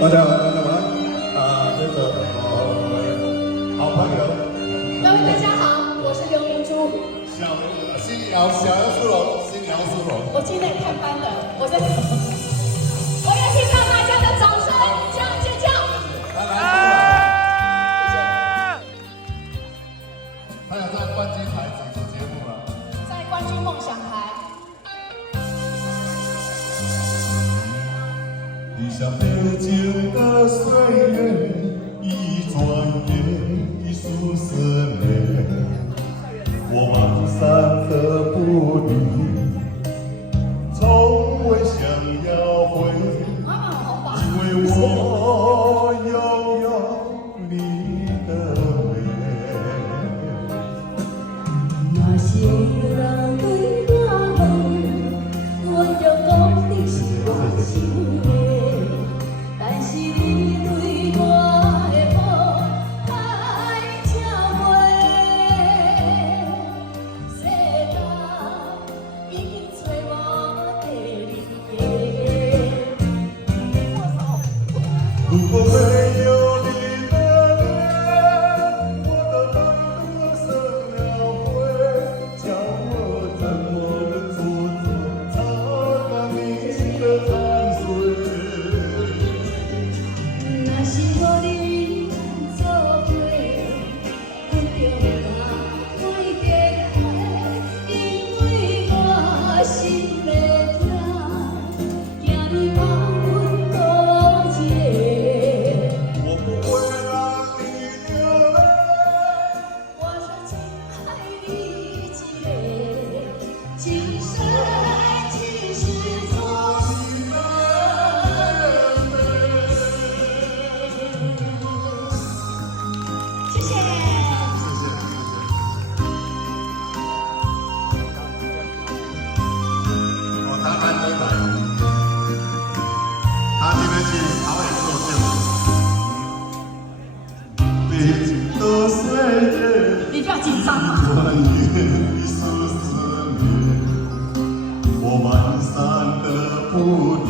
晚安，这个好朋友。各位大家好，我是刘明珠。新瑶苏龙。我今天探班的，我也听到大家的掌声，这样尖叫。还有在冠军台主持节目了，在冠军梦想台。你像北京的岁月，一转眼已数十年。我蹒跚的步履，从未想要回，因为我拥有你的美。那些人对我问，我就讲你是我心的，但是你对我的好太超过。世界已经找无第二个。如果没有你的脸，我的耳朵生了灰，叫我怎么能做作擦干你的汗水？若是无你作伙，我着把爱结花，因为我心要痛，惊你忘阮多情。我不会让你流泪。我说只爱你一个，今生今世做你的美。谢谢。他难得来，他今天去桃园做秀。北京的岁月，你不要紧张嘛。转眼已数十年。我蹒跚的步履，